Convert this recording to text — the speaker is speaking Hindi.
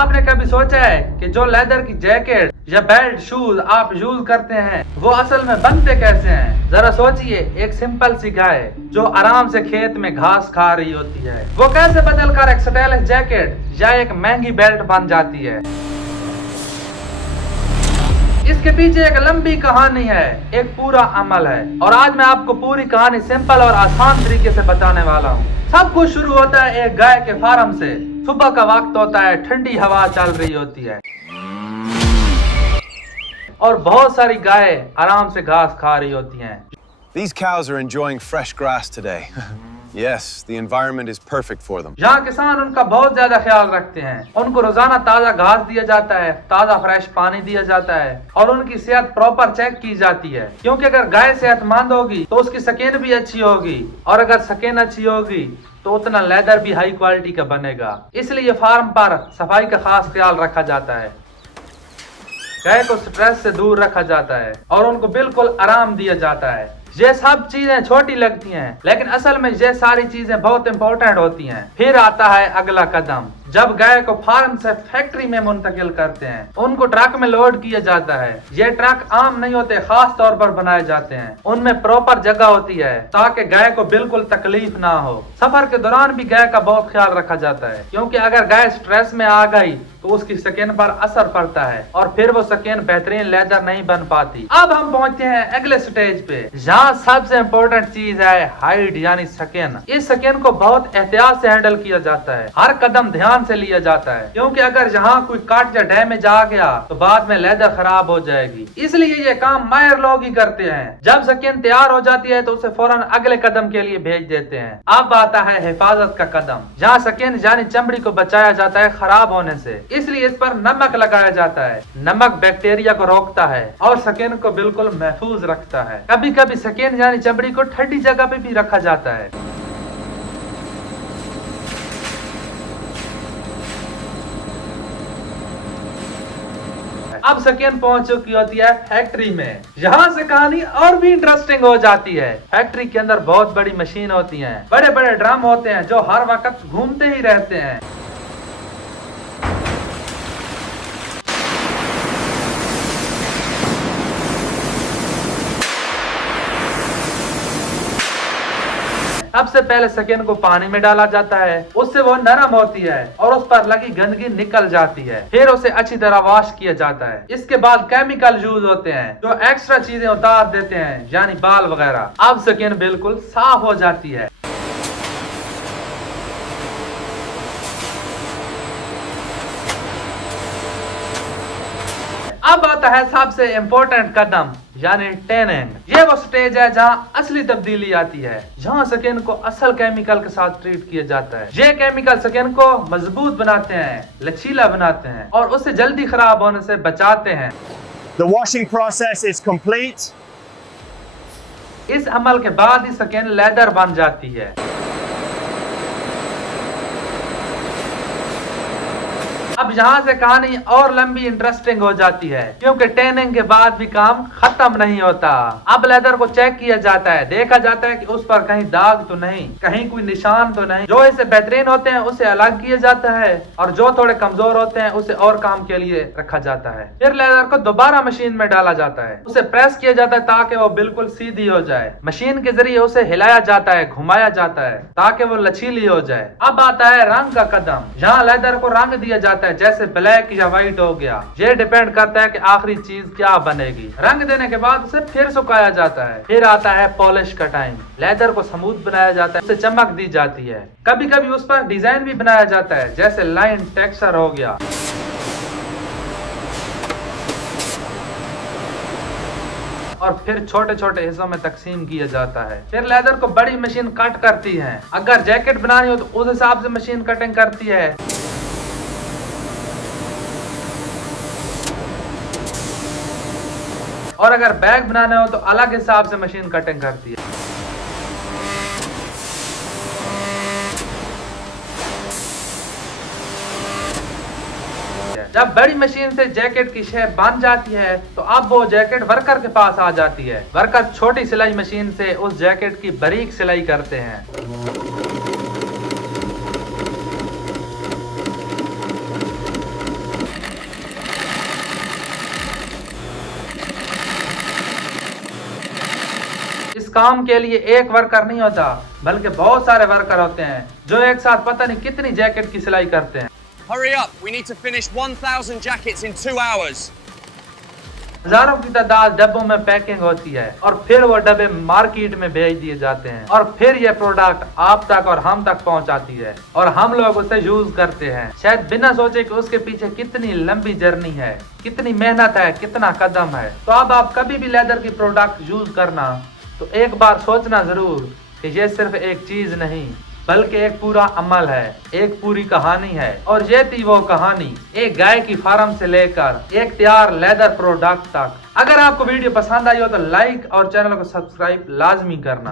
आपने कभी सोचा है कि जो लेदर की जैकेट या बेल्ट शूज आप यूज करते हैं वो असल में बनते कैसे हैं? जरा सोचिए, एक सिंपल सी गाय जो आराम से खेत में घास खा रही होती है, वो कैसे बदलकर एक स्टाइलिश जैकेट या एक महंगी बेल्ट बन जाती है। इसके पीछे एक लंबी कहानी है, एक पूरा अमल है, और आज मैं आपको पूरी कहानी सिंपल और आसान तरीके से बताने वाला हूँ। सब कुछ शुरू होता है एक गाय के फार्म से। सुबह का वक्त होता है, ठंडी हवा चल रही होती है और बहुत सारी गायें आराम से घास खा रही होती हैं। These cows are enjoying fresh grass today. Yes, the environment is perfect for them. यहाँ किसान उनका बहुत ज्यादा ख्याल रखते हैं। उनको रोजाना ताजा घास दिया जाता है, ताजा फ्रेश पानी दिया जाता है और उनकी सेहत प्रॉपर चेक की जाती है, क्योंकि अगर गाय सेहतमंद होगी तो उसकी स्किन भी अच्छी होगी, और अगर स्किन अच्छी होगी तो उतना लेदर भी हाई क्वालिटी का बनेगा। इसलिए फार्म पर सफाई का खास ख्याल रखा जाता है। गाय को स्ट्रेस से दूर रखा जाता है और उनको बिल्कुल आराम दिया जाता है। ये सब चीजें छोटी लगती हैं, लेकिन असल में ये सारी चीजें बहुत इंपॉर्टेंट होती हैं। फिर आता है अगला कदम, जब गाय को फार्म से फैक्ट्री में मुंतकिल करते हैं, उनको ट्रक में लोड किया जाता है। ये ट्रक आम नहीं होते, खास तौर पर बनाए जाते हैं। उनमें प्रॉपर जगह होती है ताकि गाय को बिल्कुल तकलीफ ना हो। सफर के दौरान भी गाय का बहुत ख्याल रखा जाता है, क्योंकि अगर गाय स्ट्रेस में आ गई तो उसकी स्किन पर असर पड़ता है और फिर वो स्किन बेहतरीन लेदर नहीं बन पाती। अब हम पहुंचते हैं अगले स्टेज पे, जहाँ सबसे इम्पोर्टेंट चीज है हाइट यानी स्किन। इस स्किन को बहुत एहतियात से हैंडल किया जाता है, हर कदम ध्यान से लिया जाता है, क्योंकि अगर यहाँ कोई कट या डैमेज आ गया तो बाद में लेदर खराब हो जाएगी। इसलिए ये काम माहिर लोग ही करते हैं। जब स्किन तैयार हो जाती है तो उसे फौरन अगले कदम के लिए भेज देते हैं। अब आता है हिफाजत का कदम, जहाँ स्किन यानी चमड़ी को बचाया जाता है खराब होने से। इसलिए इस पर नमक लगाया जाता है। नमक बैक्टीरिया को रोकता है और स्किन को बिल्कुल महफूज रखता है। कभी कभी स्किन यानी चमड़ी को ठंडी जगह पे भी रखा जाता है। अब स्किन पहुंच चुकी होती है फैक्ट्री में। यहाँ से कहानी और भी इंटरेस्टिंग हो जाती है। फैक्ट्री के अंदर बहुत बड़ी मशीन होती हैं, बड़े बड़े ड्रम होते हैं जो हर वक्त घूमते ही रहते हैं। सबसे पहले स्किन को पानी में डाला जाता है, उससे वो नरम होती है और उस पर लगी गंदगी निकल जाती है। फिर उसे अच्छी तरह वॉश किया जाता है। इसके बाद केमिकल यूज होते हैं जो एक्स्ट्रा चीजें उतार देते हैं, यानी बाल वगैरह। अब स्किन बिल्कुल साफ हो जाती है। अब आता है सबसे इम्पोर्टेंट कदम, यानी टैनिंग। ये वो स्टेज है जहाँ असली तब्दीली आती है, जहाँ स्किन को असल केमिकल के साथ ट्रीट किया जाता है। ये केमिकल स्किन को मजबूत बनाते हैं, लचीला बनाते हैं और उसे जल्दी खराब होने से बचाते हैं। The washing process is complete. इस अमल के बाद ही स्किन लेदर बन जाती है। अब यहाँ से कहानी और लंबी इंटरेस्टिंग हो जाती है, क्योंकि टैनिंग के बाद भी काम खत्म नहीं होता। अब लेदर को चेक किया जाता है, देखा जाता है कि उस पर कहीं दाग तो नहीं, कहीं कोई निशान तो नहीं। जो इसे बेहतरीन होते हैं उसे अलग किया जाता है और जो थोड़े कमजोर होते हैं उसे और काम के लिए रखा जाता है। फिर लेदर को दोबारा मशीन में डाला जाता है, उसे प्रेस किया जाता है ताकि वो बिल्कुल सीधी हो जाए। मशीन के जरिए उसे हिलाया जाता है, घुमाया जाता है ताकि वो लचीली हो जाए। अब आता है रंग का कदम, जहाँ लेदर को रंग दिया जाता है, जैसे ब्लैक या व्हाइट हो गया। ये डिपेंड करता है कि आखिरी चीज क्या बनेगी। रंग देने के बाद उसे फिर सुखाया जाता है। फिर आता है पॉलिश का टाइम। लेदर को स्मूथ बनाया जाता है, उसे चमक दी जाती है। कभी कभी उस पर डिजाइन भी बनाया जाता है, जैसे लाइन टेक्सचर हो गया। और फिर छोटे छोटे हिस्सों में तकसीम किया जाता है। फिर लेदर को बड़ी मशीन कट करती है। अगर जैकेट बनानी हो तो उस हिसाब से मशीन कटिंग करती है। और अगर बैग बनाना हो तो अलग हिसाब से मशीन कटिंग करती है। जब बड़ी मशीन से जैकेट की शेप बन जाती है तो अब वो जैकेट वर्कर के पास आ जाती है। वर्कर छोटी सिलाई मशीन से उस जैकेट की बारीक सिलाई करते हैं। काम के लिए एक वर्कर नहीं होता, बल्कि बहुत सारे वर्कर होते हैं जो एक साथ पता नहीं कितनी जैकेट की सिलाई करते हैं। Hurry up, we need to finish 1,000 jackets in 2 hours. हजारों की तादाद डब्बों में पैकिंग होती है और फिर वो डब्बे मार्केट में भेज दिए जाते हैं और फिर ये प्रोडक्ट आप तक और हम तक पहुंचाती है और हम लोग उसे यूज करते हैं, शायद बिना सोचे कि उसके पीछे कितनी लंबी जर्नी है, कितनी मेहनत है, कितना कदम है। तो अब आप कभी भी लेदर की प्रोडक्ट यूज करना तो एक बार सोचना जरूर कि ये सिर्फ एक चीज नहीं बल्कि एक पूरा अमल है, एक पूरी कहानी है। और ये थी वो कहानी एक गाय की फार्म से लेकर एक तैयार लेदर प्रोडक्ट तक। अगर आपको वीडियो पसंद आई हो तो लाइक और चैनल को सब्सक्राइब लाजमी करना।